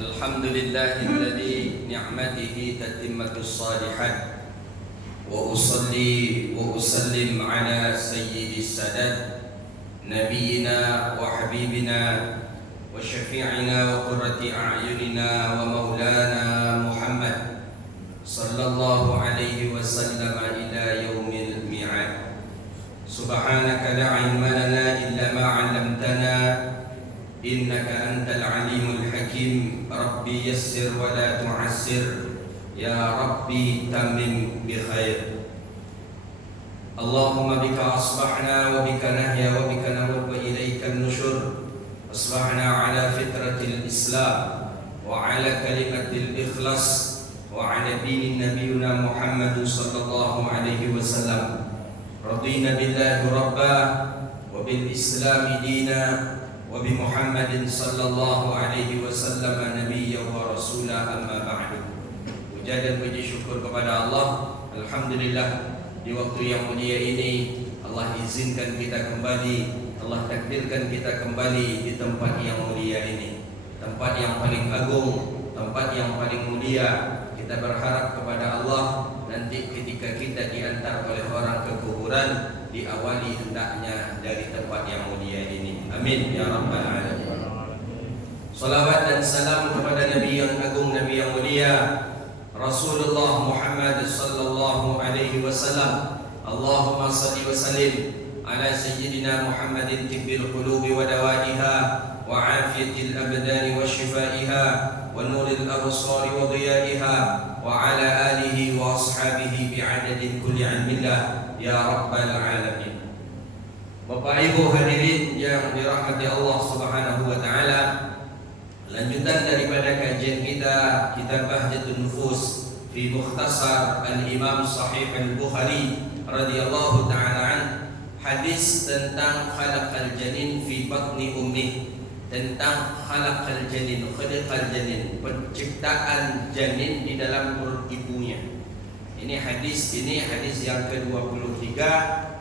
Alhamdulillahilladzi ni'matihi tatimmatus shalihat. Wa usalli wa usallim ala sayyidis sadat nabiyyina wa habibina wa syafi'ina wa qurrati a'yunina wa maulana Muhammad sallallahu alaihi wasallam ila yaumil mi'ad. Subhanaka la ilma lana illa ma 'allamtana innaka antal alimul hakim. Rabbi yassir wa la tu'assir, ya Rabbi tamim bi khair. Allahumma bika asbahna wa bika nahya wa bika namut wa ilaika nusyur. Asbahna ala fitratil Islam wa ala kalimatil ikhlas wa ala dinin nabiyuna Muhammad sallallahu alaihi wasallam. Radina billahi rabba wa bil Islam dina wa bi Muhammadin sallallahu alaihi wasallam nabiyya wa rasulah, amma ba'du. Puja dan puji syukur kepada Allah. Alhamdulillah, di waktu yang mulia ini Allah izinkan kita kembali, Allah takdirkan kita kembali di tempat yang mulia ini, tempat yang paling agung, tempat yang paling mulia. Kita berharap kepada Allah nanti ketika kita diantar oleh orang ke kuburan, diawali hendaknya dari tempat yang mulia ini. Amin ya rabbal alamin. Salawat dan salam kepada Nabi yang agung, Nabi yang mulia, Rasulullah Muhammad sallallahu alaihi wasallam. Allahumma salli wa sallim ala sayyidina Muhammadin tibbil qulubi wa dawaiha wa afiyatil abdani wa shifaiha wa nuril absari wa diyaiha wa ala alihi wa ashabihi bi'adadin kulli ilmillah ya rabbal alamin. Bapak Ibu hadirin yang dirahmati Allah Subhanahu wa taala, lanjutan daripada kajian kita kitab Bahjatun Nufus fi Mukhtasar Al-Imam Sahih Al-Bukhari radhiyallahu taala an, hadis tentang khalaqal janin fi batni ummih, tentang khalaqal janin, khalaqal janin, penciptaan janin di dalam perut ibunya. Ini hadis yang ke-23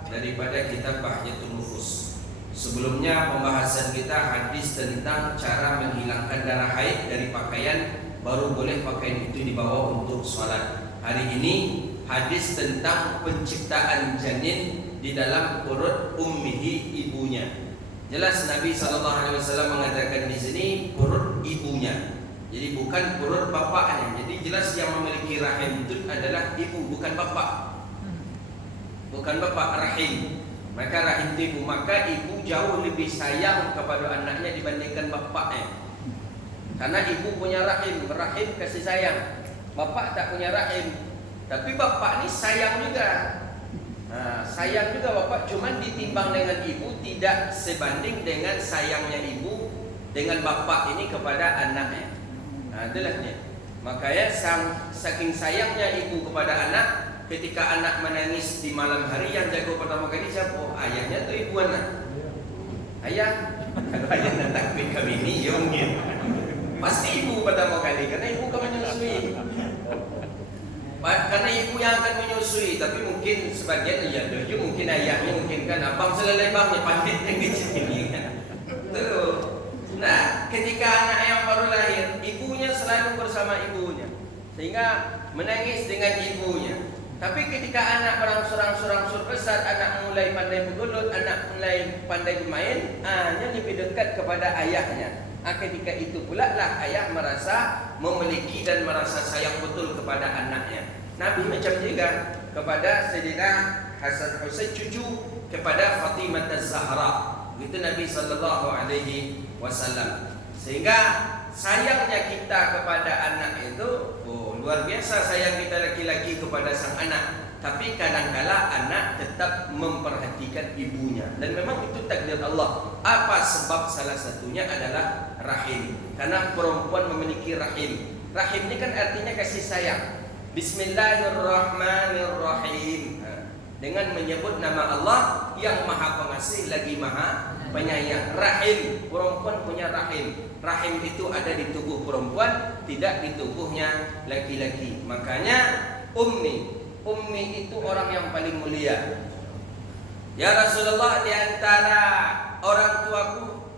daripada kitab Bahjatun Nufus. Sebelumnya pembahasan kita hadis tentang cara menghilangkan darah haid dari pakaian, baru boleh pakaian itu dibawa untuk sholat. Hari ini hadis tentang penciptaan janin di dalam perut ummihi, ibunya. Jelas Nabi SAW mengatakan di sini perut ibunya. Jadi bukan perut bapaknya. Jadi jelas yang memiliki rahim itu adalah ibu, bukan bapak. Bukan bapak, rahim. Maka rahim ibu, maka ibu jauh lebih sayang kepada anaknya dibandingkan bapaknya. Karena ibu punya rahim, rahim kasih sayang. Bapak tak punya rahim, tapi bapak ni sayang juga. Sayang juga bapak, cuman ditimbang dengan ibu tidak sebanding dengan sayangnya ibu dengan bapak ini kepada anaknya. Itulah dia. Makanya saking sayangnya ibu kepada anak, ketika anak menangis di malam hari, yang jago pertama kali siapa? Ayahnya atau ibu anak? Ayah. Kalau ayah nak takbir kami ini, ya mungkin pasti ibu pertama kali, karena ibu akan menyusui. Karena ibu yang akan menyusui, tapi mungkin sebagian ya mungkin ayahnya, mungkin kan abang selelebangnya pandit yang kecil ini kan. Terus, nah ketika anak yang baru lahir, ibunya selalu bersama ibunya, sehingga menangis dengan ibunya. Tapi ketika anak berangsur-angsur besar, anak mulai pandai bergelut, anak mulai pandai bermain, hanya lebih dekat kepada ayahnya. Ketika itu pula lah ayah merasa memiliki dan merasa sayang betul kepada anaknya. Nabi macam juga kepada Sayyidina Hasan Husain, cucu kepada Fatimah Az-Zahra. Itu Nabi sallallahu alaihi wasallam. Sehingga sayangnya kita kepada anak itu luar biasa, sayang kita laki-laki kepada sang anak. Tapi kadangkala anak tetap memperhatikan ibunya, dan memang itu takdir Allah. Apa sebab? Salah satunya adalah rahim. Karena perempuan memiliki rahim. Rahim ini kan artinya kasih sayang. Bismillahirrahmanirrahim. Dengan menyebut nama Allah yang Maha Pengasih lagi Maha Penyayang. Rahim, perempuan punya rahim. Rahim itu ada di tubuh perempuan, tidak di tubuhnya laki-laki. Makanya ummi itu orang yang paling mulia. Ya Rasulullah, di antara orang tuaku,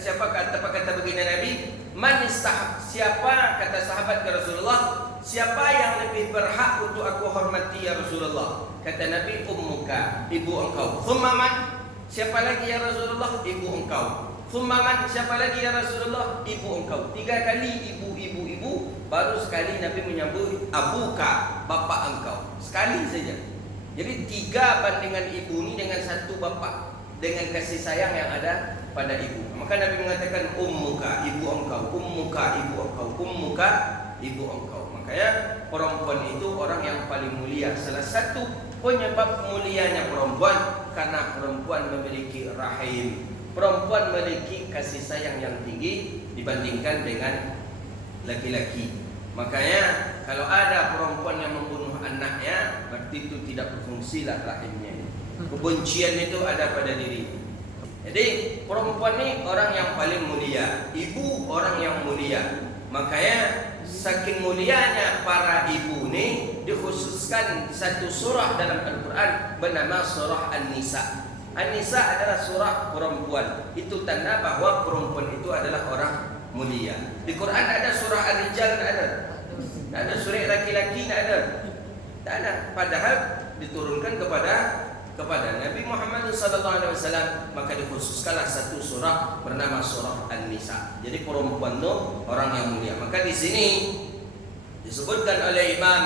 siapa kata begini Nabi, siapa, kata sahabat ke Rasulullah, siapa yang lebih berhak untuk aku hormati ya Rasulullah? Kata Nabi, ummuka, ibu engkau. Thumma man? Siapa lagi ya Rasulullah? Ibu engkau. Thumma man? Siapa lagi ya Rasulullah? Ibu engkau. 3 kali ibu. Baru sekali Nabi menyambut abuka, bapak engkau. Sekali saja. Jadi 3 bandingan ibu ni dengan 1 bapak, dengan kasih sayang yang ada pada ibu. Maka Nabi mengatakan ummuka, ibu engkau, ummuka, ibu engkau, ummuka, ibu engkau. Makanya perempuan itu orang yang paling mulia. Salah satu penyebab mulianya perempuan karena perempuan memiliki rahim. Perempuan memiliki kasih sayang yang tinggi dibandingkan dengan laki-laki. Makanya kalau ada perempuan yang membunuh anaknya, berarti itu tidak berfungsilah rahimnya. Kebencian itu ada pada diri. Jadi perempuan ini orang yang paling mulia, ibu orang yang mulia. Makanya saking mulianya para ibu ini dikhususkan satu surah dalam Al-Quran bernama surah An-Nisa. An-Nisa adalah surah perempuan. Itu tanda bahwa perempuan itu adalah orang mulia. Di Quran ada surah Ar-Rijal, tak ada. Tak ada surah laki-laki, tak ada. Tak ada. Padahal diturunkan kepada Nabi Muhammad SAW, maka dikhususkanlah satu surah bernama surah An-Nisa. Jadi perempuan itu orang yang mulia. Maka di sini disebutkan oleh Imam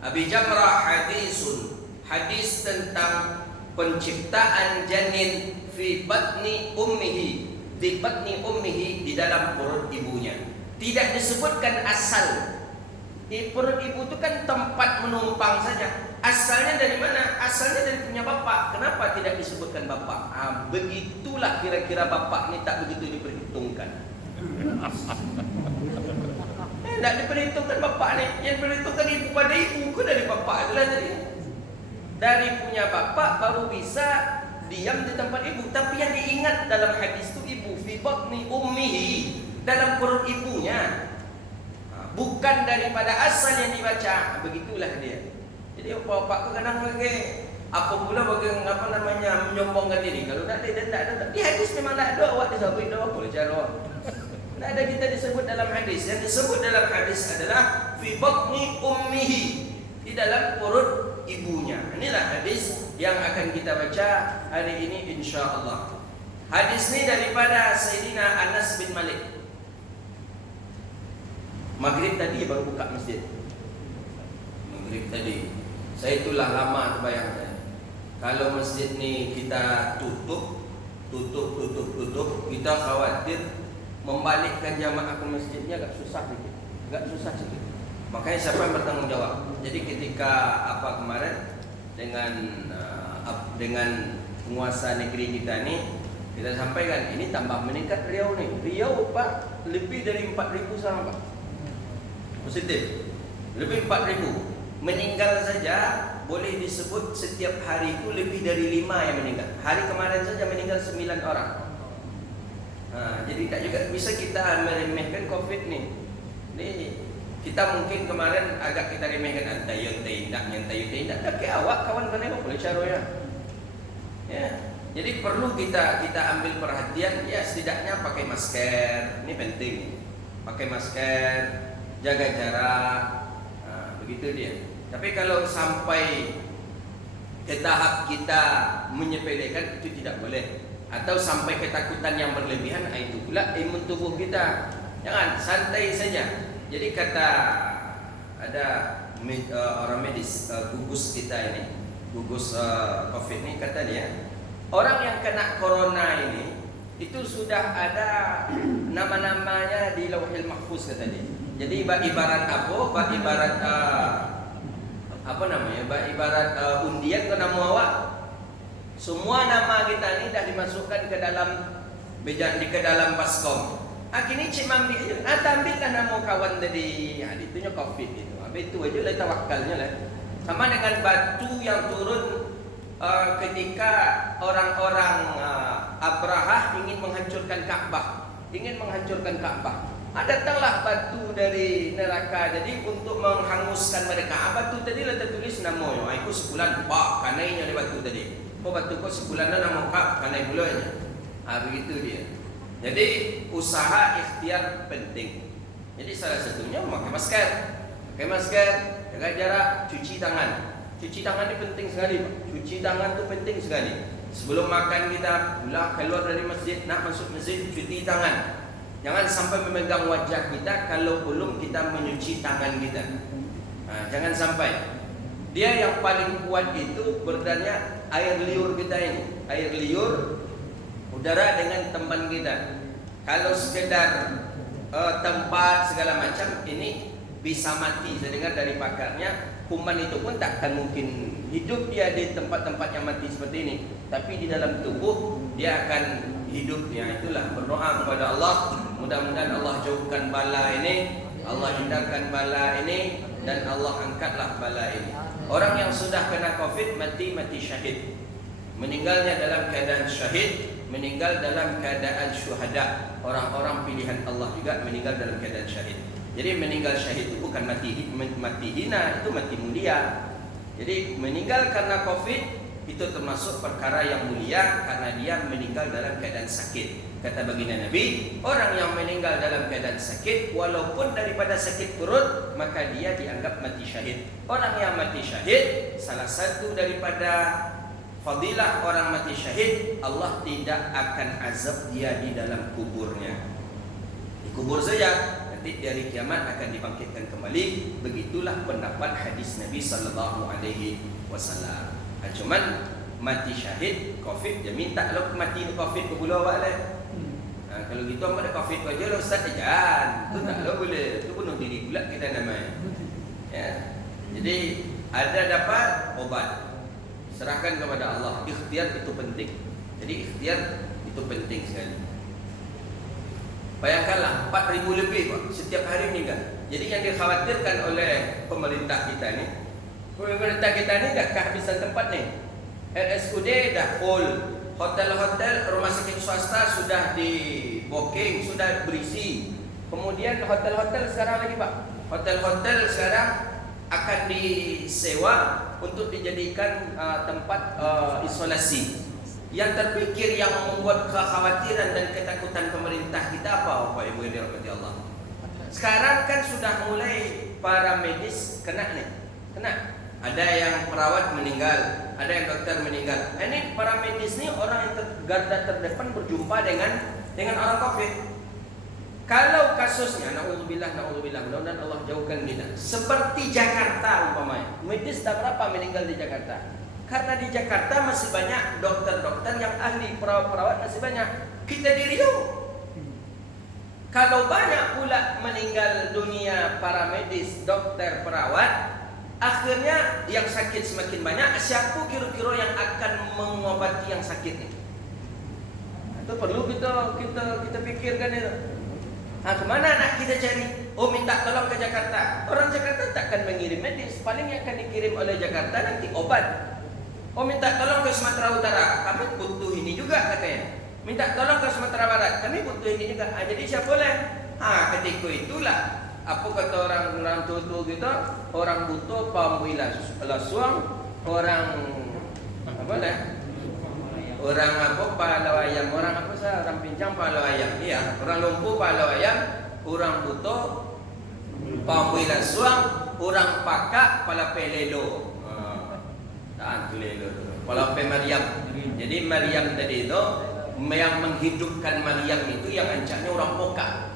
Abi Jamrah hadis tentang penciptaan janin fi batni ummihi, di batni ummihi, di dalam perut ibunya. Tidak disebutkan asal. Di perut ibu itu kan tempat menumpang saja. Asalnya dari mana? Asalnya dari punya bapak. Kenapa tidak disebutkan bapak? Begitulah kira-kira bapak ini tak begitu diperhitungkan. Tidak diperhitungkan bapak ini. Yang diperhitungkan ibu pada ibu ke dari bapak itulah tadi. Dari punya bapak baru bisa diam di tempat ibu. Tapi yang diingat dalam hadis itu ibu fi batni ummihi, dalam perut ibunya. Bukan daripada asal yang dibaca. Begitulah dia. Jadi bapak ke kadang lagi apa pula bagi menyombongkan diri. Kalau tak ada. Di hadis memang tak ada awak disebut apa boleh cara. Tak ada kita disebut dalam hadis. Yang disebut dalam hadis adalah fi batni ummihi, di dalam perut ibunya. Inilah hadis yang akan kita baca hari ini insya-Allah. Hadis ini daripada Sayyidina Anas bin Malik. Maghrib tadi baru buka masjid. Maghrib tadi. Saya itulah lama bayangkan. Kalau masjid ni kita tutup, kita khawatir membalikkan jamaah ke masjidnya agak susah sikit. Makanya siapa yang bertanggung jawab? Jadi ketika kemarin dengan penguasa negeri kita ni, kita sampaikan ini tambah meningkat Riau ni. Riau Pak lebih dari 4,000 sekarang Pak. Positif. Lebih 4,000. Meninggal saja boleh disebut setiap hari itu lebih dari 5 yang meninggal. Hari kemarin saja meninggal 9 orang. Jadi tak juga bisa kita meremehkan COVID ni. Ni kita mungkin kemarin agak kita remehkan antai tidak. Tapi awak kawan kena boleh caranya. Ya. Jadi perlu kita ambil perhatian. Ya setidaknya pakai masker. Ini penting. Pakai masker, jaga jarak. Begitu dia. Tapi kalau sampai ke tahap kita menyepelekan, itu tidak boleh. Atau sampai ketakutan yang berlebihan, itu pula imun tubuh kita. Jangan, santai saja. Jadi kata ada orang medis, gugus kita ini, gugus COVID ini, kata dia, orang yang kena corona ini itu sudah ada nama-namanya di Lauhil Mahfuz, kata dia. Jadi ibarat ibarat undian ke nama awak. Semua nama kita ni dah dimasukkan ke dalam baskom. Kini cik ambil je. Ambillah nama kawan tadi. Itunya COVID itu. Habis itu aja lah tawakalnya lah. Sama dengan batu yang turun ketika orang-orang Abrahah ingin menghancurkan Ka'bah. Datanglah batu dari neraka jadi untuk menghanguskan mereka. Batu tadi lah tertulis namanya. Aku sebulan Pak kanainya di batu tadi. Batu kau sebulan nama kau kanai mulanya. Begitu dia. Jadi usaha ikhtiar penting. Jadi salah satunya memakai masker. Pakai masker, jaga jarak, cuci tangan. Cuci tangan ini penting sekali, Pak. Cuci tangan itu penting sekali. Sebelum makan kita keluar dari masjid, nak masuk masjid, cuci tangan. Jangan sampai memegang wajah kita kalau belum kita menyuci tangan kita. Jangan sampai. Dia yang paling kuat itu sebenarnya air liur kita ini. Air liur, udara dengan teman kita. Kalau sekedar tempat segala macam ini bisa mati. Saya dengar dari pakarnya, kuman itu pun takkan mungkin hidup dia di tempat-tempat yang mati seperti ini. Tapi di dalam tubuh dia akan hidupnya. Itulah berdoa kepada Allah, mudah-mudahan Allah jauhkan bala ini, Allah hindarkan bala ini, dan Allah angkatlah bala ini. Orang yang sudah kena COVID mati syahid. Meninggalnya dalam keadaan syahid, meninggal dalam keadaan syuhada. Orang-orang pilihan Allah juga meninggal dalam keadaan syahid. Jadi meninggal syahid itu bukan mati hina, itu mati mulia. Jadi meninggal karena COVID itu termasuk perkara yang mulia karena dia meninggal dalam keadaan sakit. Kata baginda Nabi, orang yang meninggal dalam keadaan sakit walaupun daripada sakit perut, maka dia dianggap mati syahid. Orang yang mati syahid, salah satu daripada fadilah orang mati syahid, Allah tidak akan azab dia di dalam kuburnya. Dikubur saja, nanti dari kiamat akan dibangkitkan kembali. Begitulah pendapat hadis Nabi sallallahu alaihi wasallam. Cuman mati syahid COVID, dia minta kalau mati COVID ke pulau awak lah. Kalau gitu ada COVID aja lah Ustaz, jangan. Itu tak lah boleh. Itu bunuh diri pula kita namanya. Ya. Jadi ada dapat obat. Serahkan kepada Allah. Ikhtiar itu penting. Jadi ikhtiar itu penting sekali. Bayangkanlah 4,000 lebih Pak, setiap hari meninggal. Jadi yang dikhawatirkan oleh pemerintah kita ni, dah kehabisan tempat ni. RSUD dah full, hotel-hotel rumah sakit swasta sudah di booking, sudah berisi. Kemudian hotel-hotel sekarang lagi Pak, hotel-hotel sekarang akan disewa untuk dijadikan tempat isolasi. Yang terpikir yang membuat kekhawatiran dan ketakutan pemerintah kita apa Bapak Ibu yang dirahmati Allah? Sekarang kan sudah mulai para medis kena nih, kena. Ada yang perawat meninggal, ada yang dokter meninggal. Ini para medis ni orang yang garda terdepan berjumpa dengan orang COVID. Kalau kasusnya, naudzubillah, mudah-mudahan Allah jauhkan kita. Seperti Jakarta umpamanya, medis tak berapa meninggal di Jakarta. Karena di Jakarta masih banyak dokter-dokter yang ahli, perawat-perawat masih banyak. Kita di Riau. Kalau banyak pula meninggal dunia para medis, dokter, perawat, akhirnya yang sakit semakin banyak. Siapa kira-kira yang akan mengobati yang sakit ini? Itu perlu kita pikirkan itu. Kemana nak kita cari? Oh, minta tolong ke Jakarta. Orang Jakarta takkan mengirim medis. Paling yang akan dikirim oleh Jakarta nanti obat. Oh, minta tolong ke Sumatera Utara. Kami butuh ini juga katanya. Minta tolong ke Sumatera Barat. Kami butuh ini juga. Jadi siapa boleh? Ketika itulah apa kata orang tua kita, orang butuh pambuilah lasuang, orang apa lah? Orang apa palau ayam, orang apa sah, orang pincang palau ayam. Iya, orang lumpuh palau ayam, orang butuh pambuilah lasuang, orang pakak pala pelelo. Lelo tu. Pala pe Maryam. Jadi Maryam tadi itu yang menghidupkan Maryam itu yang ancaknya orang pokak.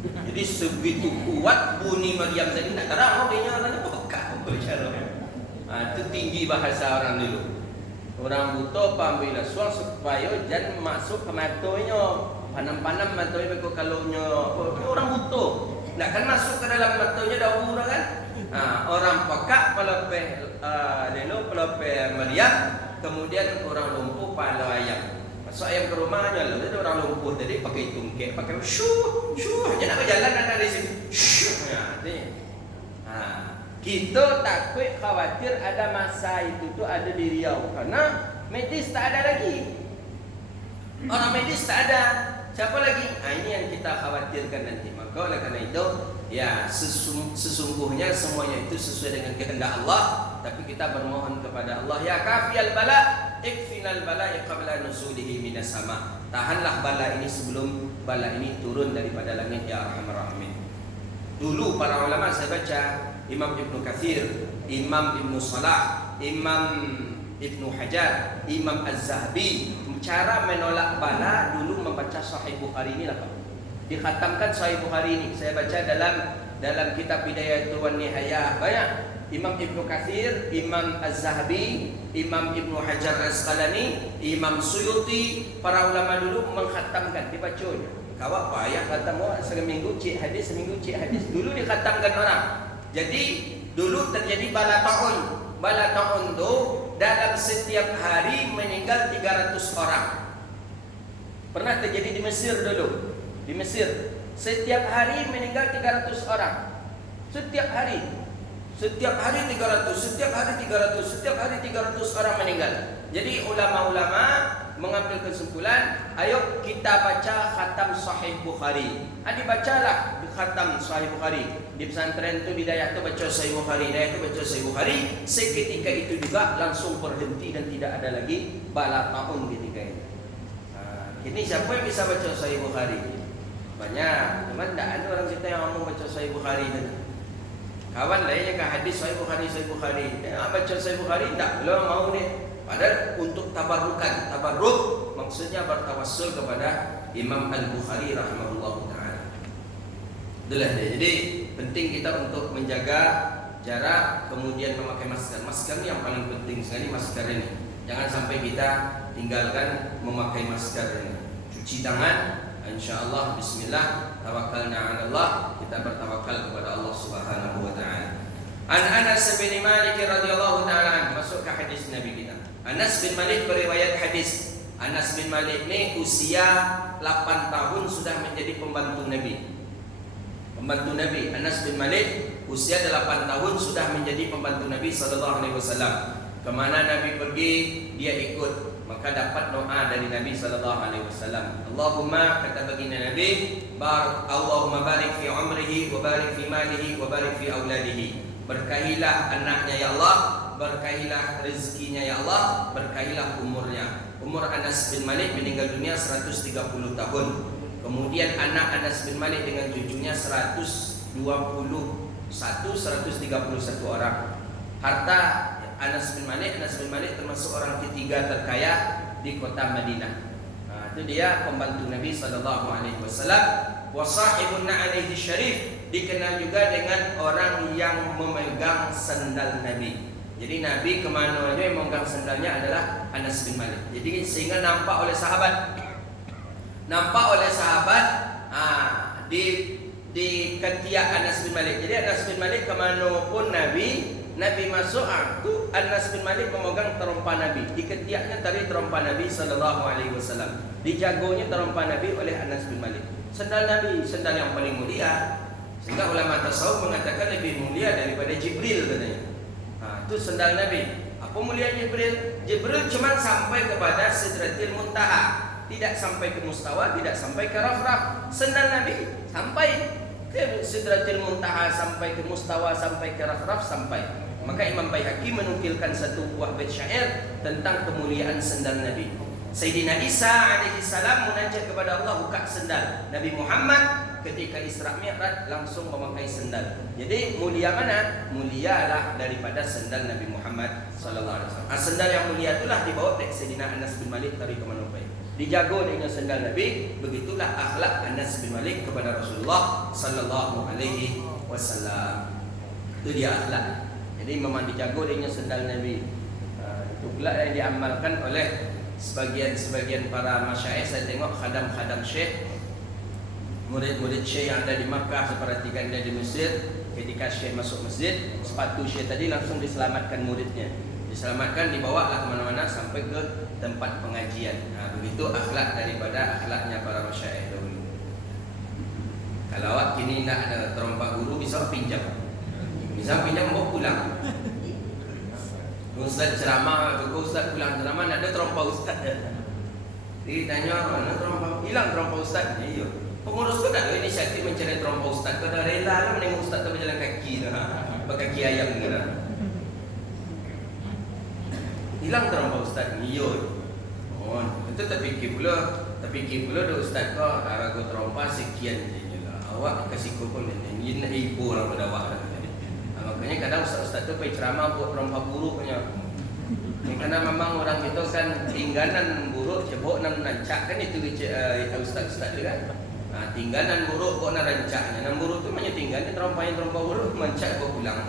Jadi sebegitu kuat bunyi Maryam tadi nak terang dia orang pokak berbicara. Itu tinggi bahasa orang dulu. Orang butuh pambil suang supaya jangan masuk ke matanya. Panam-panam matanya begitu kalaunya orang butuh. Nak kan masuk ke dalam matanya dah orang kan. Orang pekak pala pe Maryam, kemudian orang lumpuh pala ayam. Masuk ayam ke rumahnya lalu ada orang lumpuh tadi pakai tungkek, pakai syuh, dia nak berjalan ada di sini. Syuh. Kita takut khawatir ada masa itu tu ada di Riau karena medis tak ada lagi. Orang medis tak ada. Siapa lagi? Ini yang kita khawatirkan nanti. Maka oleh kerana itu, ya sesungguhnya semuanya itu sesuai dengan kehendak Allah. Tapi kita bermohon kepada Allah, ya kafiyal bala, ikfinal bala qabla nuzulihi minas sama. Tahanlah bala ini sebelum bala ini turun daripada langit, ya arhamar rahimin. Dulu para ulama saya baca Imam Ibnu Katsir, Imam Ibnu Salah, Imam Ibnu Hajar, Imam Az-Zahabi, cara menolak bala dulu membaca Sahih Bukhari ini lah Pak. Dikhatamkan Sahih Bukhari ini. Saya baca dalam kitab Bidayatul wan Nihayah banyak. Imam Ibnu Katsir, Imam Az-Zahabi, Imam Ibnu Hajar Asqalani, Imam Suyuti, para ulama dulu mengkhatamkan, dibacanya. Kawak payah khatam seminggu cik hadis, seminggu cik hadis. Dulu dikhatamkan orang. Jadi dulu terjadi bala taun. Bala taun itu dalam setiap hari meninggal 300 orang. Pernah terjadi di Mesir dulu. Di Mesir setiap hari meninggal 300 orang. Setiap hari 300, setiap hari 300, setiap hari 300 orang meninggal. Jadi ulama-ulama mengambil kesimpulan, ayo kita baca khatam Sahih Bukhari. Dibacalah khatam Sahih Bukhari. Di pesantren tu di daerah tu baca Sahih Bukhari, daerah tu baca Sahih Bukhari. Seketika itu juga langsung berhenti dan tidak ada lagi bala taun ketika itu. Kini siapa yang bisa baca Sahih Bukhari? Banyak, cuman tidak ada orang kita yang mau baca Sahih Bukhari tadi. Kawan lainnya ke hadis Sahih Bukhari, Sahih Bukhari. Baca Sahih Bukhari tak, belum mau ni. Padahal untuk tabarrukan, tabarruk maksudnya bertawassul kepada Imam Al-Bukhari rahimahullah taala. Itulah dia. Jadi penting kita untuk menjaga jarak, kemudian memakai masker. Masker ni yang paling penting sekali, masker ini. Jangan sampai kita tinggalkan memakai masker ini. Cuci tangan, insyaallah bismillah, tawakkalna 'ala Allah, kita bertawakal kepada Allah Subhanahu wa taala. An Anas bin Malik radhiyallahu taala masuk ke hadis Nabi kita. Anas bin Malik beriwayat hadis. Anas bin Malik ni usia 8 tahun sudah menjadi pembantu Nabi. Pembantu Nabi Anas bin Malik usia 8 tahun sudah menjadi pembantu Nabi sallallahu alaihi wasallam. Kemana Nabi pergi dia ikut. Maka dapat doa dari Nabi sallallahu alaihi wasallam. Allahumma, kata baginda Nabi, Allahumma barik fi umrihi wa barik fi malihi wa barik fi auladihi. Berkahilah anaknya ya Allah, berkahilah rezekinya ya Allah, berkahilah umurnya. Umur Anas bin Malik meninggal dunia 130 tahun. Kemudian anak Anas bin Malik dengan cucunya 131 orang. Harta Anas bin Malik termasuk orang ketiga terkaya di kota Madinah. Itu dia pembantu Nabi sallallahu alaihi wasallam. Wa sahibun na'alihi syarif, dikenal juga dengan orang yang memegang sandal Nabi. Jadi Nabi kemana aja yang memegang sandalnya adalah Anas bin Malik. Jadi sehingga nampak oleh sahabat di ketiak Anas bin Malik. Jadi Anas bin Malik kemana pun Nabi masuk, tu Anas bin Malik memegang terompa Nabi. Di ketiaknya tadi terompa Nabi sallallahu alaihi wasallam. Dijagonya terompa Nabi oleh Anas bin Malik. Sandal Nabi, sandal yang paling mulia. Sehingga ulama tasawuf mengatakan lebih mulia daripada Jibril katanya. Itu sandal Nabi. Apa mulia Jibril? Jibril cuma sampai kepada Sidratil Muntaha, tidak sampai ke Mustawa, tidak sampai ke Rafraf. Sandal Nabi sampai ke Sidratil Muntaha, sampai ke Mustawa, sampai ke Rafraf, sampai. Maka Imam Baihaqi menukilkan satu buah bait syair tentang kemuliaan sandal Nabi. Sayyidina Isa alaihi salam munajat kepada Allah buka sandal. Nabi Muhammad ketika Isra Mi'raj langsung memakai sandal. Jadi mulia mana? Mulialah daripada sandal Nabi Muhammad sallallahu alaihi wasallam. Sandal yang mulia itulah dibawa oleh Sayyidina Anas bin Malik dari Kemanopay. Dijago dengan sandal Nabi. Begitulah akhlak Anas bin Malik kepada Rasulullah sallallahu alaihi wasallam. Itu dia akhlak. Jadi memang dijago dengan sandal Nabi. Itu pula yang diamalkan oleh sebagian para masyaikh. Saya tengok khadam-khadam syekh, murid-murid syekh yang ada di Makkah, saya perhatikan dia di Mesir. Ketika syekh masuk masjid, sepatu syekh tadi langsung diselamatkan muridnya. Diselamatkan, dibawa lah kemana-mana sampai ke tempat pengajian. Begitu akhlak daripada akhlaknya para masyaikh dahulu. Kalau awak kini nak ada terompa guru, bisa pinjam. Bisa pinjam bawa pulang. Ustaz ceramah, Ustaz pulang ceramah, ada terompa Ustaz. Jadi tanya, mana terompa? Hilang terompa Ustaz. Iya. Pengurus tu tak ada inisiatif mencari terompa Ustaz. Kau dah rela lah menengok Ustaz tu berjalan kaki, berkaki ayam ni. Hilang terompa Ustaz. Iya. Oh, itu terfikir pula. Terfikir pula dah Ustaz kau ragu terompa sekian je lah. Awak kasih kupon ini ibu orang pada awak. Makanya kadang ustaz-ustaz tu pergi ceramah buat perempuan buruk punya. Karena memang orang itu kan tinggalan buruk cebok nan rancak kan itu ustaz-ustaz tu kan. Tinggalan buruk kok nak rancaknya. Nan buruk tu banyak tinggalan terompai buruk mancak kok pulang.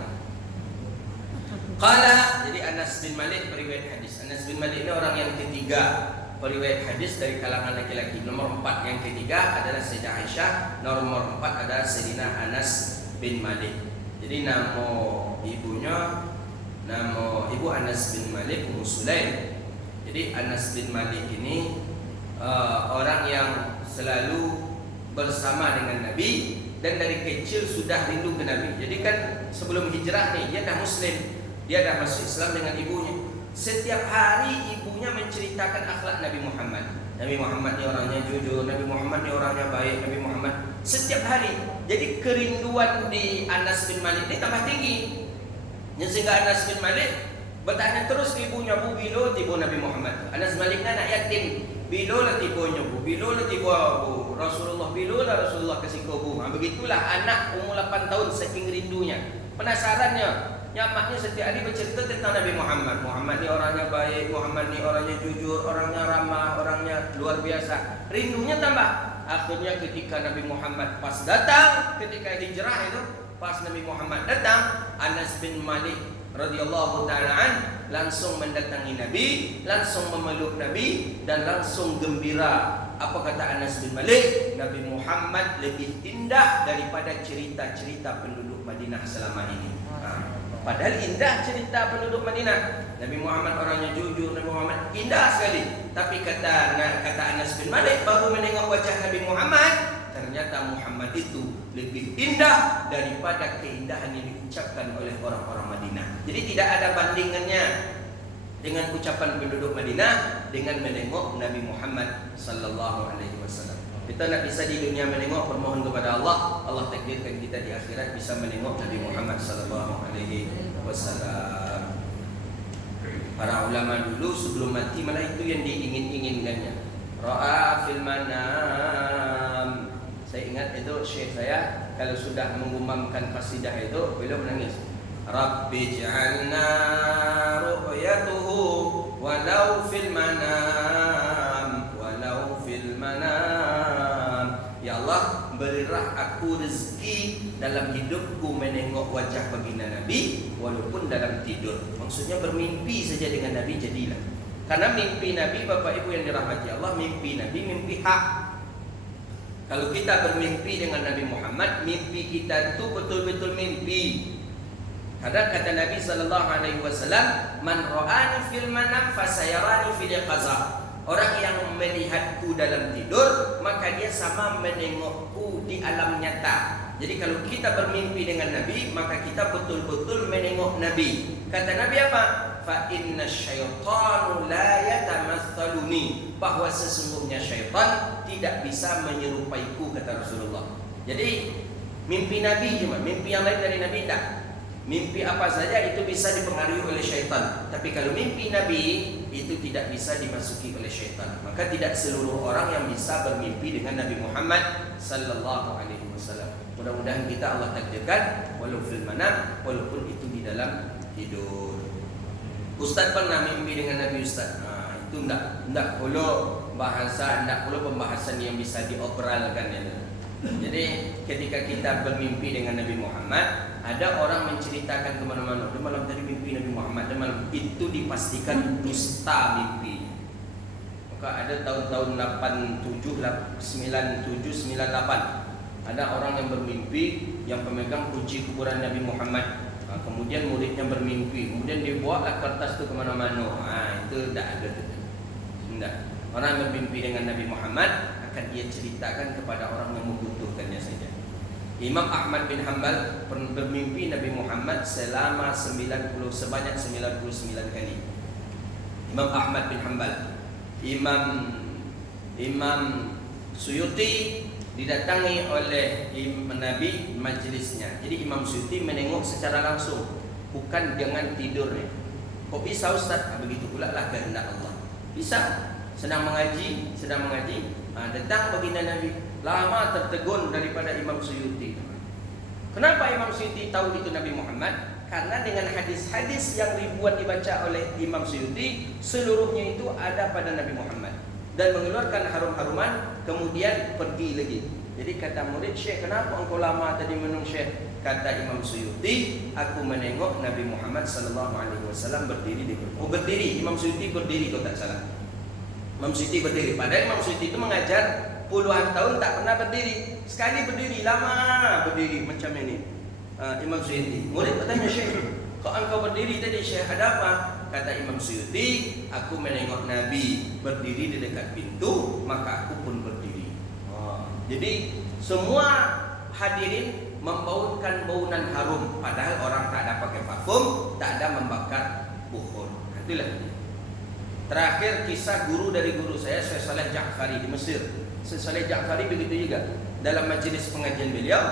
Qala, jadi Anas bin Malik periwayat hadis. Anas bin Malik ini orang yang ketiga periwayat hadis dari kalangan laki-laki. Nomor 4 yang ketiga adalah Sayyidah Aisyah, nomor 4 adalah Sayyidina Anas bin Malik. Jadi nama ibu Anas bin Malik Ummu Sulaim. Jadi Anas bin Malik ini orang yang selalu bersama dengan Nabi dan dari kecil sudah rindu ke Nabi. Jadi kan sebelum hijrah nih dia dah Muslim, dia dah masuk Islam dengan ibunya. Setiap hari ibunya menceritakan akhlak Nabi Muhammad. Nabi Muhammad ni orangnya jujur, Nabi Muhammad ni orangnya baik, Nabi Muhammad setiap hari. Jadi kerinduan di Anas bin Malik ni tambah tinggi. Sehingga Anas bin Malik bertanya terus ke ibunya, "Bu, bila tiba Nabi Muhammad?" Anas Malik kan anak yatim. "Bila lah tibanya, Bu? Bila lah tiba Bu? Rasulullah, bila lah Rasulullah kasih kau, Bu?" Begitulah anak umur 8 tahun saking rindunya. Penasarannya, nyamaknya setiap hari bercerita tentang Nabi Muhammad. Muhammad ni orangnya baik, Muhammad ni orangnya jujur, orangnya ramah, orangnya luar biasa. Rindunya tambah. Akhirnya ketika Nabi Muhammad pas datang, ketika hijrah itu, pas Nabi Muhammad datang, Anas bin Malik radhiyallahu ta'ala an langsung mendatangi Nabi, langsung memeluk Nabi dan langsung gembira. Apa kata Anas bin Malik? Nabi Muhammad lebih indah daripada cerita-cerita penduduk Madinah selama ini. Padahal indah cerita penduduk Madinah. Nabi Muhammad orangnya jujur, Nabi Muhammad indah sekali. Tapi kata Anas bin Malik, baru menengok wajah Nabi Muhammad, ternyata Muhammad itu lebih indah daripada keindahan yang diucapkan oleh orang-orang Madinah. Jadi tidak ada bandingannya dengan ucapan penduduk Madinah dengan menengok Nabi Muhammad sallallahu alaihi wasallam. Kita nak bisa di dunia menengok, bermohon kepada Allah, Allah takdirkan kita di akhirat bisa menengok Nabi Muhammad sallallahu alaihi wasallam. Para ulama dulu sebelum mati malah itu yang diingin-inginkannya. Ra'a fil manam. Saya ingat itu syekh saya kalau sudah mengumamkan qasidah itu beliau menangis. Rabbi ij'alna ru'yatuhu walau fil manam, walau fil manam. Ya Allah, berilah aku rezeki dalam hidupku menengok wajah baginda Nabi walaupun dalam tidur. Maksudnya bermimpi saja dengan Nabi jadilah. Karena mimpi Nabi, Bapak Ibu yang dirahmati Allah, mimpi Nabi mimpi hak. Kalau kita bermimpi dengan Nabi Muhammad, mimpi kita itu betul-betul mimpi. Karena kata Nabi SAW, "Man ra'ani fil manam fasayarani fil yaqazah." Orang yang melihatku dalam tidur, maka dia sama menengokku di alam nyata. Jadi kalau kita bermimpi dengan Nabi, maka kita betul-betul menengok Nabi. Kata Nabi apa? Fa inna syaitanu la yatamatsaluni. Bahwa sesungguhnya syaitan tidak bisa menyerupaiku, kata Rasulullah. Jadi mimpi Nabi cuma, mimpi yang lain dari Nabi tak. Mimpi apa saja itu bisa dipengaruhi oleh syaitan. Tapi kalau mimpi Nabi itu tidak bisa dimasuki oleh syaitan. Maka tidak seluruh orang yang bisa bermimpi dengan Nabi Muhammad sallallahu alaihi wasallam. Mudah-mudahan kita Allah takdirkan walau fil manam, walaupun itu di dalam tidur. Ustaz pernah mimpi dengan Nabi Ustaz. Itu enggak perlu bahasa, enggak perlu pembahasan yang bisa diobralkan ya. Jadi ketika kita bermimpi dengan Nabi Muhammad, ada orang menceritakan kemana-mana, dia malam tadi mimpi Nabi Muhammad, dan malam itu dipastikan dusta mimpi. Maka ada tahun-tahun 87, 97, 98 ada orang yang bermimpi yang pemegang kunci kuburan Nabi Muhammad. Kemudian muridnya bermimpi, kemudian dia bawalah kertas itu kemana-mana. Itu tidak ada. Tidak. Orang yang bermimpi dengan Nabi Muhammad akan dia ceritakan kepada orang yang membutuhkannya saja. Imam Ahmad bin Hanbal bermimpi Nabi Muhammad selama sebanyak 99 kali. Imam Ahmad bin Hanbal. Imam Suyuti didatangi oleh Nabi majlisnya. Jadi Imam Suyuti menengok secara langsung, bukan dengan tidurnya. Kok bisa Ustaz? Begitu pula lah kehendak Allah. Bisa. Sedang mengaji, datang baginda Nabi. lama tertegun daripada Imam Suyuti. Kenapa Imam Suyuti tahu itu Nabi Muhammad? Karena dengan hadis-hadis yang ribuan dibaca oleh Imam Suyuti, seluruhnya itu ada pada Nabi Muhammad dan mengeluarkan harum-haruman, kemudian pergi lagi. Jadi kata murid, Syekh, kenapa engkau lama tadi menung Syekh? Kata Imam Suyuti, aku menengok Nabi Muhammad sallallahu alaihi wasallam berdiri di berdiri. Imam Suyuti berdiri, kalau tak salah. Imam Suyuti berdiri. Padahal Imam Suyuti itu mengajar puluhan tahun tak pernah berdiri. Sekali berdiri, lama berdiri macam ini. Imam Suyuti. Murid bertanya, Syekh, kok engkau berdiri tadi Syekh, ada apa? Kata Imam Suyuti, aku menengok Nabi berdiri di dekat pintu, maka aku pun berdiri. Jadi semua hadirin membaukan baunan harum, padahal orang tak ada pakai parfum, tak ada membakar bukhur. Itulah. Terakhir kisah guru dari guru saya, Syekh Saleh Ja'fari di Mesir. Syekh Saleh Ja'fari begitu juga. Dalam majlis pengajian beliau,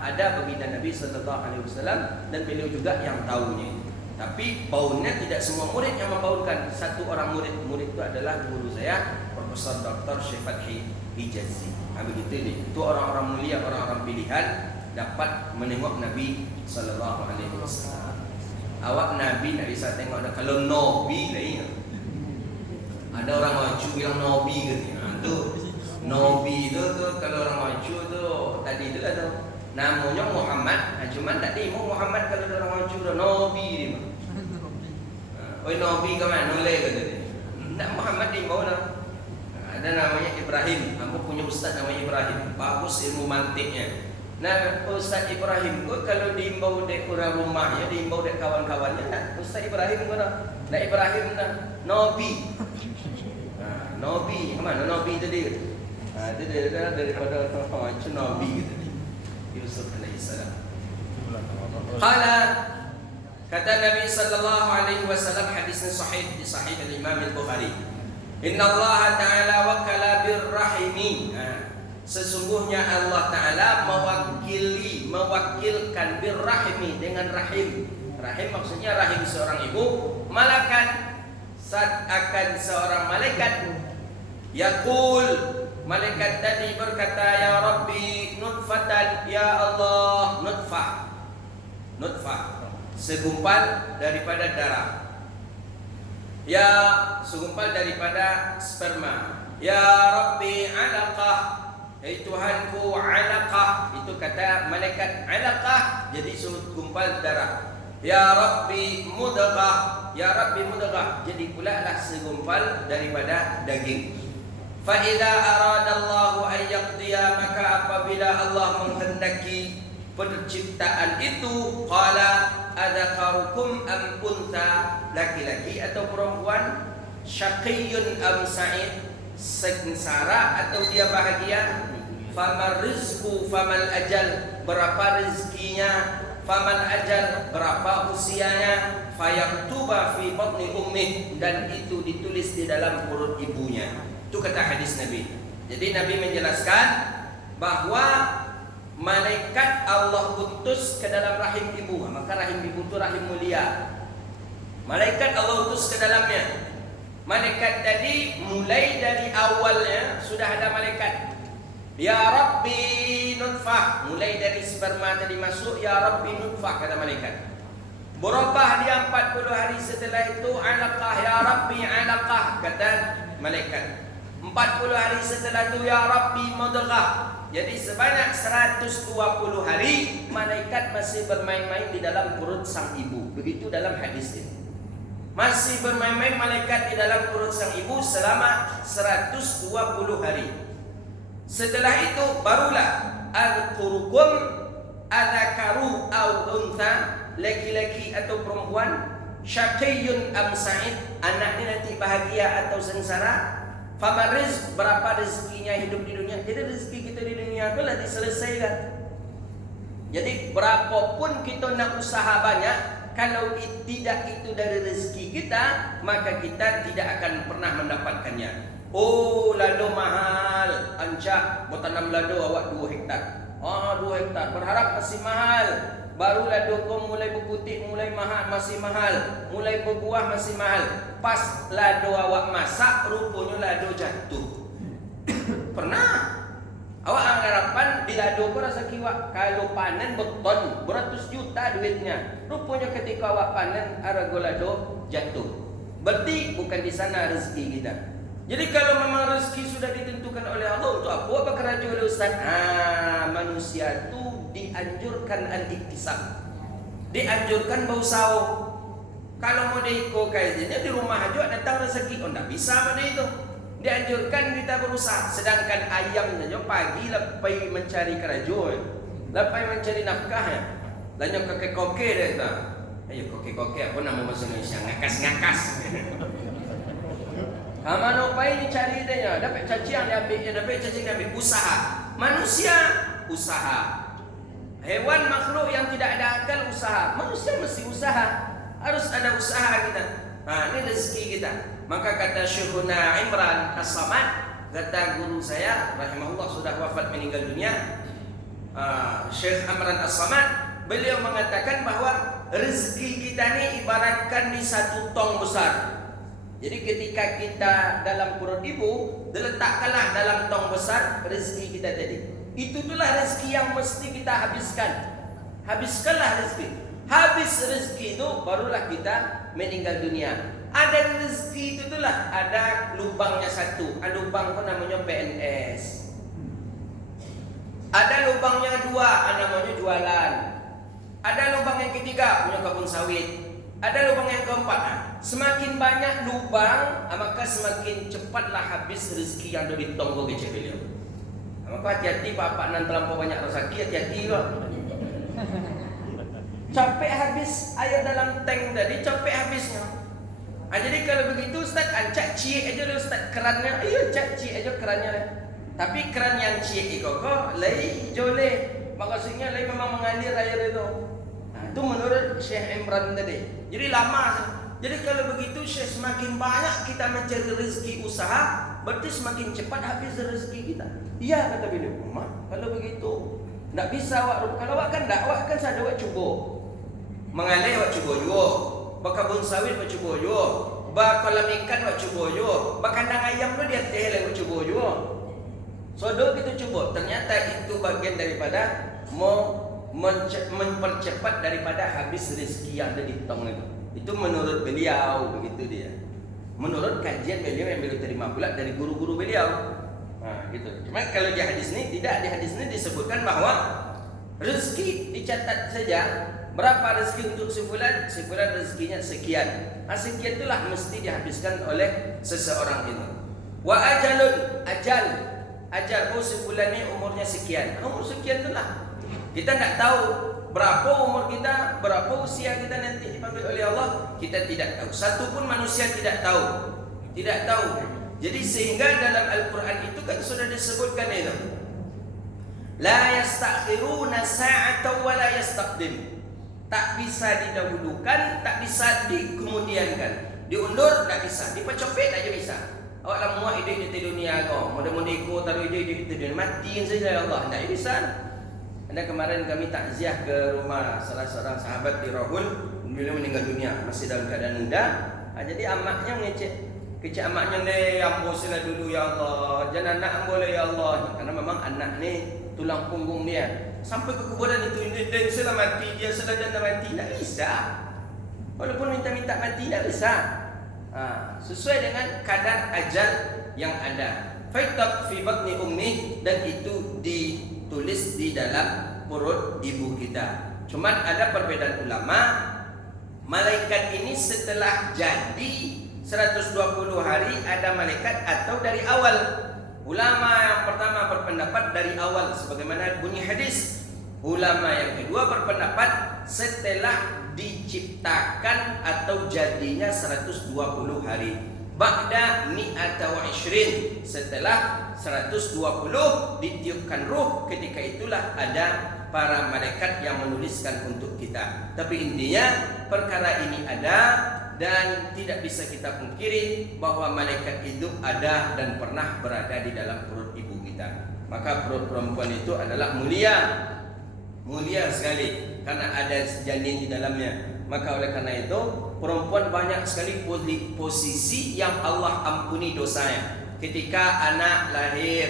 ada baginda Nabi sallallahu alaihi wasallam dan beliau juga yang tahunya. Tapi baunya tidak semua murid yang membaunkan. Satu orang murid itu adalah guru saya, Profesor Dr. Syekh Fathi Hijazi. Begitu ini. Itu orang-orang mulia, orang-orang pilihan dapat menengok Nabi sallallahu alaihi wasallam. Awak Nabi nak bisa tengok ada, kalau Nabi lain. Ada orang maju bilang Nabi gitu. Tu Nabi itu kalau orang maju tu tadi tu lah tu. Namanya Muhammad, cuma tak demo Muhammad kalau orang maju tu Nabi dia. Oi Nabi ke mana? Noleh kata dia. Tak Muhammad di mana? Ada namanya Ibrahim. Aku punya ustaz namanya Ibrahim. Bagus ilmu mantiknya. Nah, Ustaz Ibrahim tu kalau diimbau dek orang rumah ya, diimbau dek kawan-kawannya, nah, Ustaz Ibrahim mana? Nah Ibrahim nah Nabi. Nabi, mana Nabi tadi? Itu daripada macam Nabi gitu. Yusuf alaihissalam. Qala, kata Nabi sallallahu alaihi wasallam, hadisnya sahih di Sahih Al-Imam Al-Bukhari. Inna Allah Ta'ala wakala birrahimi. Sesungguhnya Allah Ta'ala mewakilkan birrahimi dengan rahim. Rahim maksudnya rahim seorang ibu. Malakan saat akan seorang malaikat. Yaqul, malaikat tadi berkata, ya Rabbi nutfatan, ya Allah, nutfah segumpal daripada darah, ya segumpal daripada sperma. Ya Rabbi alaqah, Tuhanku alaqah, itu kata malaikat alaqah, jadi segumpal darah. Ya Rabbi mudghah, ya Rabbi mudghah, jadi pula lah segumpal daripada daging. Fa idza aradallahu an yaqdiya, maka apabila Allah menghendaki penciptaan itu, qala adzakarukum am untha, laki-laki atau perempuan, syaqiyyun am sa'id, sengsara atau dia bahagia, famal rizqu famal ajal, berapa rezekinya, famal ajal, berapa usianya, fayaktuba fi batni ummih, dan itu ditulis di dalam perut ibunya. Itu kata hadis Nabi. Jadi Nabi menjelaskan bahwa malaikat Allah utus ke dalam rahim ibu. Maka rahim ibu itu rahim mulia. Malaikat Allah utus ke dalamnya. Malaikat tadi mulai dari awalnya sudah ada malaikat. Ya Rabbi nutfah, mulai dari sperma tadi masuk, ya Rabbi nutfah kata malaikat. Berubah dia 40 hari setelah itu, alaqah, ya Rabbi alaqah kata malaikat. 40 hari setelah itu, ya Rabbi mudghah. Jadi sebanyak 120 hari malaikat masih bermain-main di dalam perut sang ibu. Begitu dalam hadis ini. Masih bermain-main malaikat di dalam perut sang ibu selama 120 hari. Setelah itu barulah al-qurukum adzakaru au untha, laki-laki atau perempuan, syaqiyyun am sa'id, anaknya nanti bahagia atau sengsara. Faman rizq, berapa rezekinya hidup di dunia. Jadi rezeki kita di dunia itu lah diselesaikan. Jadi berapapun kita nak usaha banyak, kalau tidak itu dari rezeki kita, maka kita tidak akan pernah mendapatkannya. Oh, lado mahal, ancak bertanam lado awak 2 hektar. 2 hektar, berharap masih mahal. Baru lado kau mulai berputik, mulai mahal, masih mahal. Mulai berbuah, masih mahal. Pas lado awak masak, rupanya lado jatuh. Pernah Awak anggapan dilado ko rezeki awak kalau panen beton beratus juta duitnya. Rupanya ketika awak panen arago lado jatuh. Berarti bukan di sana rezeki kita. Jadi kalau memang rezeki sudah ditentukan oleh Allah, untuk apa awak bekerja oleh Ustaz? Manusia itu dianjurkan al-iktisab. Dianjurkan berusaha. Kalau mau diikut kaidahnya di rumah aja datang rezeki. Oh, tak bisa pada itu. Dianjurkan kita berusaha. Sedangkan ayam saja pagi lepai mencari kerajaan, lepai mencari nafkah ya. Lanjut koke-koke dia tu. Ayo koke-koke apa nama bahasa Indonesia? Ngakas-ngakas. Mana pai dicari dia? Dapat cacing dia ambil, dapat cacing dia ambil. Usaha. Manusia usaha. Hewan makhluk yang tidak ada akal usaha. Manusia mesti usaha. Harus ada usaha kita. Ini rezeki kita. Maka kata Syekhuna Imran As-Samad, kata guru saya rahimahullah sudah wafat meninggal dunia, Syekh Imran As-Samad, beliau mengatakan bahwa rezeki kita ni ibaratkan di satu tong besar. Jadi ketika kita dalam perut ibu, diletakkanlah dalam tong besar rezeki kita tadi. Itulah rezeki yang mesti kita habiskan. Habiskanlah rezeki. Habis rezeki itu barulah kita meninggal dunia. Ada rezeki itu itulah ada lubangnya satu. Ada lubang pun namanya PNS. Ada lubangnya dua, namanya jualan. Ada lubang yang ketiga punya kebun sawit. Ada lubang yang keempat. Semakin banyak lubang, maka semakin cepatlah habis rezeki yang ada di tonggo kecil beliau. Maka hati-hati bapak nan terlampau banyak rezeki, hati-hati kok. Capek habis air dalam tank tadi, capek habisnya. Jadi kalau begitu Ustaz, cak cie aja dulu Ustaz kerannya. Iya, cak cie aja kerannya. Tapi keran yang cie itu kok lay jole. Maksudnya lay memang mengalir air itu. Itu menurut Syekh Imran tadi. Jadi lama. Jadi kalau begitu Syekh, semakin banyak kita mencari rezeki usaha, berarti semakin cepat habis rezeki kita. Iya kata beliau. Kalau begitu tak bisa awak. Kalau awak kan tak, awak kan saja awak cuba. Mengalir awak cuba juga. Bakabun sawit awak cuba juga. Bakolam ikan awak cuba juga. Bakandang ayam tu dia teh awak cuba juga. Sodo kita cuba. Ternyata itu bagian daripada mempercepat daripada habis rezeki yang ada di tong itu. Itu menurut beliau, begitu dia. Menurut kajian beliau yang beliau terima pula dari guru-guru beliau. Gitu. Cuma kalau di hadis ini tidak, di hadis ini disebutkan bahwa rezeki dicatat saja. Berapa rezeki untuk si fulan rezekinya sekian. Sekian itulah mesti dihabiskan oleh seseorang itu. Wa ajalun, ajal si fulan ni umurnya sekian. Umur sekian itulah. Kita tak tahu berapa umur kita, berapa usia kita nanti dipanggil oleh Allah, kita tidak tahu. Satu pun manusia tidak tahu. Tidak tahu. Jadi sehingga dalam Al-Quran itu kan sudah disebutkan itu. La yastakhiruna sa'atan wa la yastaqdim. Tak bisa didahulukan, tak bisa dikemudiankan. Diundur tak bisa, dipecopet aja bisa. Awak lah muak hidup di dunia kau. Mudah-mudahan ikut taruh hidup di dunia mati saja Allah. Tak bisa. Anda kemarin kami takziah ke rumah salah seorang sahabat di Rahul. Beliau meninggal dunia masih dalam keadaan muda. Jadi amaknya mengecek. Kecik amaknya ni ambo sila dulu ya Allah. Jangan anak ambo lah ya Allah. Karena memang anak ni tulang punggung dia. Sampai ke kuburan itu dia sila mati, dia sila janda mati. Tak bisa. Walaupun minta-minta mati tak bisa. Sesuai dengan kadar ajal yang ada. Faitab fi batni ummi, dan itu ditulis di dalam perut ibu kita. Cuman ada perbedaan ulama. Malaikat ini setelah jadi 120 hari ada malaikat atau dari awal. Ulama yang pertama berpendapat dari awal sebagaimana bunyi hadis. Ulama yang kedua berpendapat setelah diciptakan atau jadinya 120 hari. Ba'da mi'ata wa ishrin, setelah 120 ditiupkan ruh, ketika itulah ada para malaikat yang menuliskan untuk kita. Tapi intinya perkara ini ada dan tidak bisa kita pungkiri bahwa malaikat itu ada dan pernah berada di dalam perut ibu kita. Maka perut perempuan itu adalah mulia, mulia sekali karena ada janin di dalamnya. Maka oleh karena itu perempuan banyak sekali posisi yang Allah ampuni dosanya. Ketika anak lahir,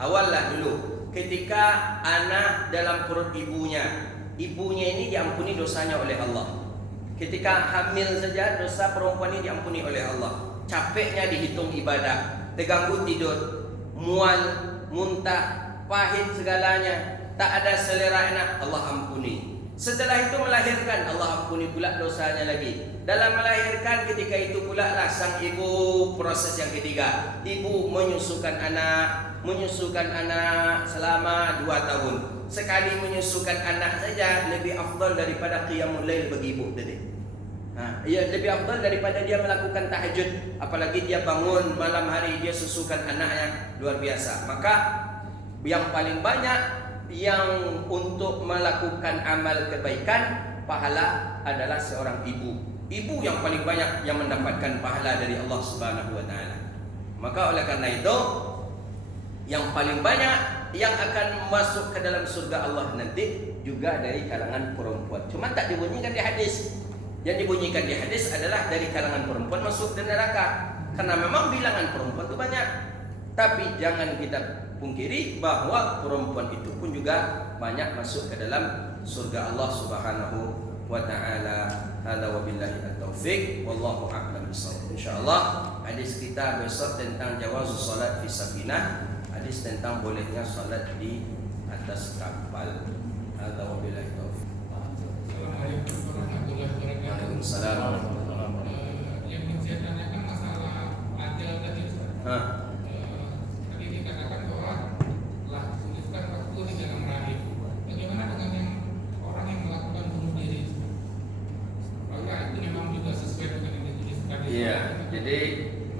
awallah dulu ketika anak dalam perut ibunya. Ibunya ini diampuni dosanya oleh Allah. Ketika hamil saja dosa perempuan ini diampuni oleh Allah. Capeknya dihitung ibadah, terganggu tidur, mual, muntah, pahit segalanya, tak ada selera enak, Allah ampuni. Setelah itu melahirkan, Allah ampuni pula dosanya lagi. Dalam melahirkan ketika itu pula lah sang ibu proses yang ketiga. Ibu menyusukan anak selama 2 tahun. Sekali menyusukan anak saja lebih afdal daripada qiyamul lail bagi ibu tadi. Ya, lebih afdal daripada dia melakukan tahajud. Apalagi dia bangun malam hari dia susukan anaknya, luar biasa. Maka yang paling banyak yang untuk melakukan amal kebaikan pahala adalah seorang ibu. Ibu yang paling banyak yang mendapatkan pahala dari Allah Subhanahu wa taala. Maka oleh karena itu yang paling banyak yang akan masuk ke dalam surga Allah nanti juga dari kalangan perempuan. Cuma tak dibunyikan di hadis. Yang dibunyikan di hadis adalah dari kalangan perempuan masuk ke neraka. Karena memang bilangan perempuan itu banyak. Tapi jangan kita pungkiri bahwa perempuan itu pun juga banyak masuk ke dalam surga Allah Subhanahu wa taala. Hadza wabillahi at-taufik wallahu a'lam bissawab. Insyaallah hadis kita besok tentang jawazus salat fi safinah. Hadis tentang bolehnya salat di atas kapal. Hadza wabillahi taufik. Assalamualaikum warahmatullahi wabarakatuh. Waalaikumsalam. Yang saya tanyakan masalah ajal tadi. Tadi dikatakan bahwa telah dituliskan waktu di dalam rahim. Bagaimana dengan yang orang yang melakukan bunuh diri? Apakah itu memang juga sesuai dengan yang dituliskan? Iya. Jadi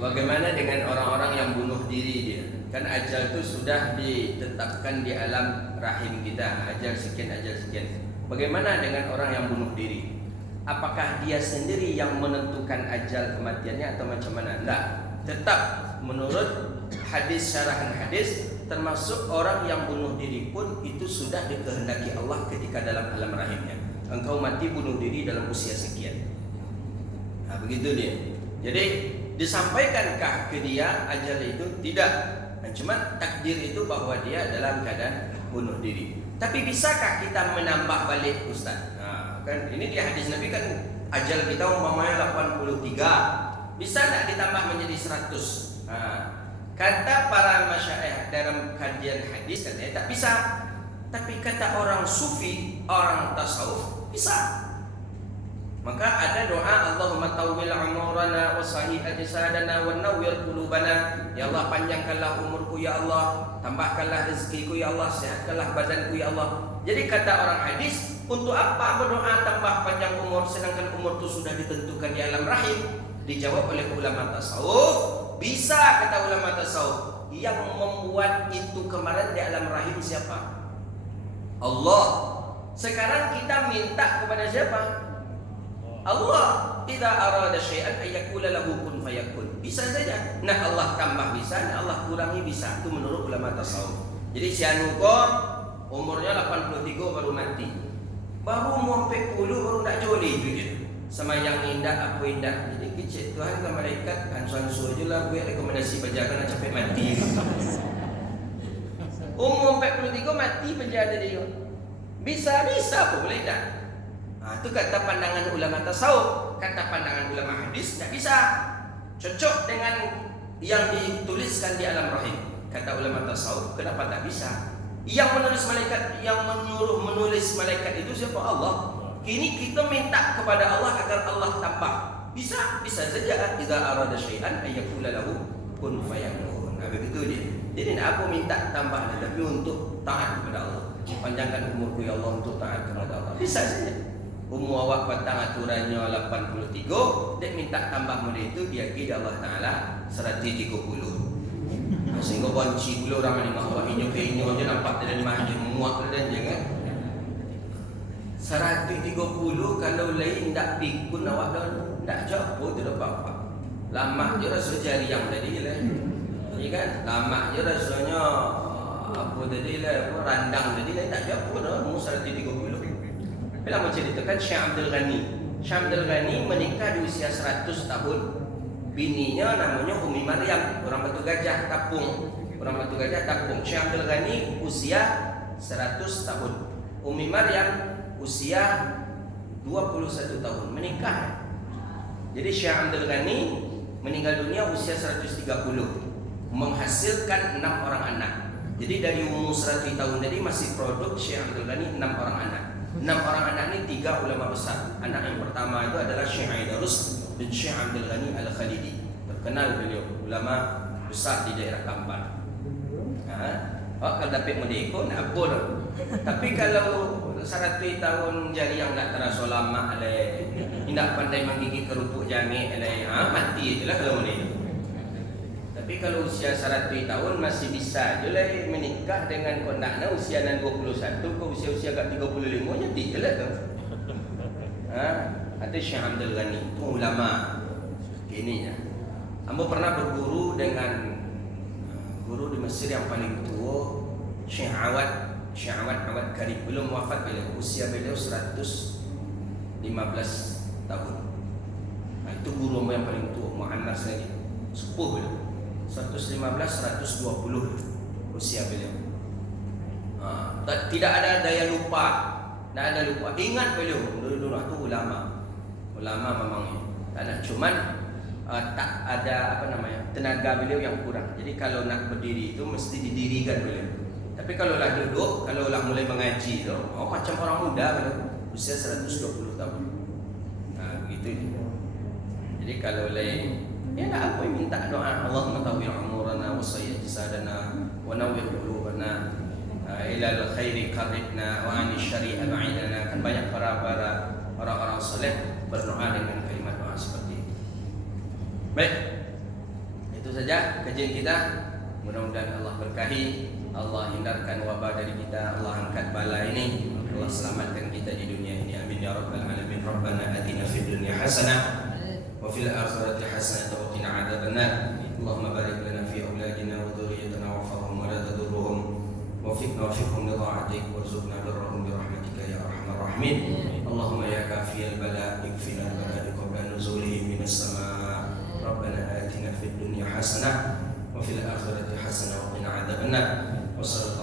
bagaimana dengan orang-orang yang bunuh diri dia? Kan ajal itu sudah ditetapkan di alam rahim kita. Ajal sekian, ajal sekian. Bagaimana dengan orang yang bunuh diri? Apakah dia sendiri yang menentukan ajal kematiannya atau macam mana? Tidak. Tetap menurut hadis, syarahan hadis, termasuk orang yang bunuh diri pun itu sudah dikehendaki Allah ketika dalam alam rahimnya. Engkau mati bunuh diri dalam usia sekian. Nah, begitu dia. Jadi disampaikankah ke dia ajal itu? Tidak. Dan cuma takdir itu bahwa dia dalam keadaan bunuh diri. Tapi bisakah kita menambah balik, Ustaz? Kan ini di hadis Nabi kan ajal kita umpamanya 83. Bisa tak ditambah menjadi 100? Kata para masyayikh dalam kajian hadis katanya tak bisa. Tapi kata orang sufi, orang tasawuf bisa. Maka ada doa Allahumma tawwil umurana wa sahih ajsadana wa nawwir qulubana. Ya Allah, panjangkanlah umurku ya Allah, tambahkanlah rezekiku ya Allah, sehatkanlah badanku ya Allah. Jadi kata orang hadis, untuk apa berdoa tambah panjang umur sedangkan umur itu sudah ditentukan di alam rahim? Dijawab oleh ulama tasawuf, bisa kata ulama tasawuf. Yang membuat itu kemarin di alam rahim siapa? Allah. Sekarang kita minta kepada siapa? Allah. Idza arada syai'an ayyakula lahu kun fayakun. Bisa saja. Nah Allah tambah bisa, nah Allah kurangi bisa. Itu menurut ulama tasawuf. Jadi si anu kok umurnya 83 baru mati. Baru mau 40 baru nak joli jujur. Sama yang indah apa indah. Jadi kecil Tuhan ke malaikat ansu-ansu aja lah gue rekomendasi bajakan nak capek mati. Umur 43 mati penjara dia. Bisa apa boleh tak? Itu kata pandangan ulama tasawuf. Kata pandangan ulama hadis tak bisa. Cocok dengan yang dituliskan di alam rahim. Kata ulama tasawuf, kenapa tak bisa? Yang menyuruh menulis malaikat itu siapa? Allah. Kini kita minta kepada Allah agar Allah tambah. Bisa saja. Idza arada syai'an ayyakula lahu kun fayakun. Begitu dia. Jadi nak aku minta tambah, tapi untuk taat kepada Allah. Panjangkan umurku ya Allah untuk taat kepada Allah. Bisa saja. Umur awak patang aturannya 83, dia minta tambah muda itu dia kira Allah Ta'ala 130. Sehingga banci pula orang ni mak awak inyo ke inyo je nampak dia mah je muak dan jangan 130 kalau lain tak pikun awak dah tak jauh tu dah apa. Lama je rasa jari yang tadi lah. Ya kan? Lama je rasanya apa tadi lah, randang tadi lah tak jauh dah umur 130. Bila mau ceritakan Syekh Abdul Ghani. Syekh Abdul Ghani menikah di usia 100 tahun. Bininya namanya Umi Maryam, orang Batu Gajah, Tapung. orang Batu Gajah Tapung. Syekh Abdul Ghani usia 100 tahun. Umi Maryam usia 21 tahun menikah. Jadi Syekh Abdul Ghani meninggal dunia usia 130, menghasilkan 6 orang anak. Jadi dari umur 100 tahun tadi masih produk Syekh Abdul Ghani 6 orang anak. 6 orang anak ini 3 ulama besar. Anak yang pertama itu adalah Syekh Aidarus bin Syekh Abdul Ghani Al-Khalidi. Terkenal beliau, ulama besar di daerah Kampar. Kalau dapat merdeka nak apa dah. Tapi kalau 100 tahun jari yang nak terasa lama alai, tidak pandai menggigit kerupuk jange alai, mati itulah kalau boleh. Tapi kalau usia 100 tahun masih bisa je lah menikah dengan kondaknya usia 21, ke usia-usia kat 35 jadi je lah tu. Ada Syekh Abdul Ghani, itu ulama kini ya. Ambo pernah berguru dengan guru di Mesir yang paling tua, Syekh Awad Karib. Belum wafat beliau, usia beliau 115 tahun. Itu guru ambo yang paling tua, Mu'annas lagi, sepuh beliau. 115, 120 usia beliau. Tidak ada daya lupa, tidak ada lupa. Ingat beliau, dulu itu ulama memangnya. Tak ada, cuman tak ada tenaga beliau yang kurang. Jadi kalau nak berdiri itu mesti didirikan beliau. Tapi kalau lah duduk, kalau lah mulai mengaji itu, macam orang muda beliau, usia 120 tahun. Begitu. Jadi kalau lain, ya nak apa minta doa, Allahumma tawwir umurana wa sayyid jasadana wa nawwir qulubana ila al-khairi qarribna wa 'anil syarri ab'idna. Kan banyak para orang-orang saleh berdoa dengan kalimat doa seperti itu. Baik. Itu saja kajian kita. Mudah-mudahan Allah berkahi, Allah hindarkan wabah dari kita, Allah angkat bala ini, Allah selamatkan kita di dunia ini. Amin ya rabbal alamin. Rabbana atina fid dunya hasanah wa fil akhirati hasanah wa qina adzabannar. Allahumma barik lana fi auladina wa dhurriyyatina wa'fahum wa la tadurruhum wafiqna wafiqhum li ta'atik warzuqna birrahum bi rahmatika ya arhamar rahimin. Allahumma ya kafiyal bala ikfina al-bala qabla nuzulihi minas sama'. Rabbana atina fid dunya hasanah wa fil akhirati hasanah wa qina adzabannar. Wassallallahu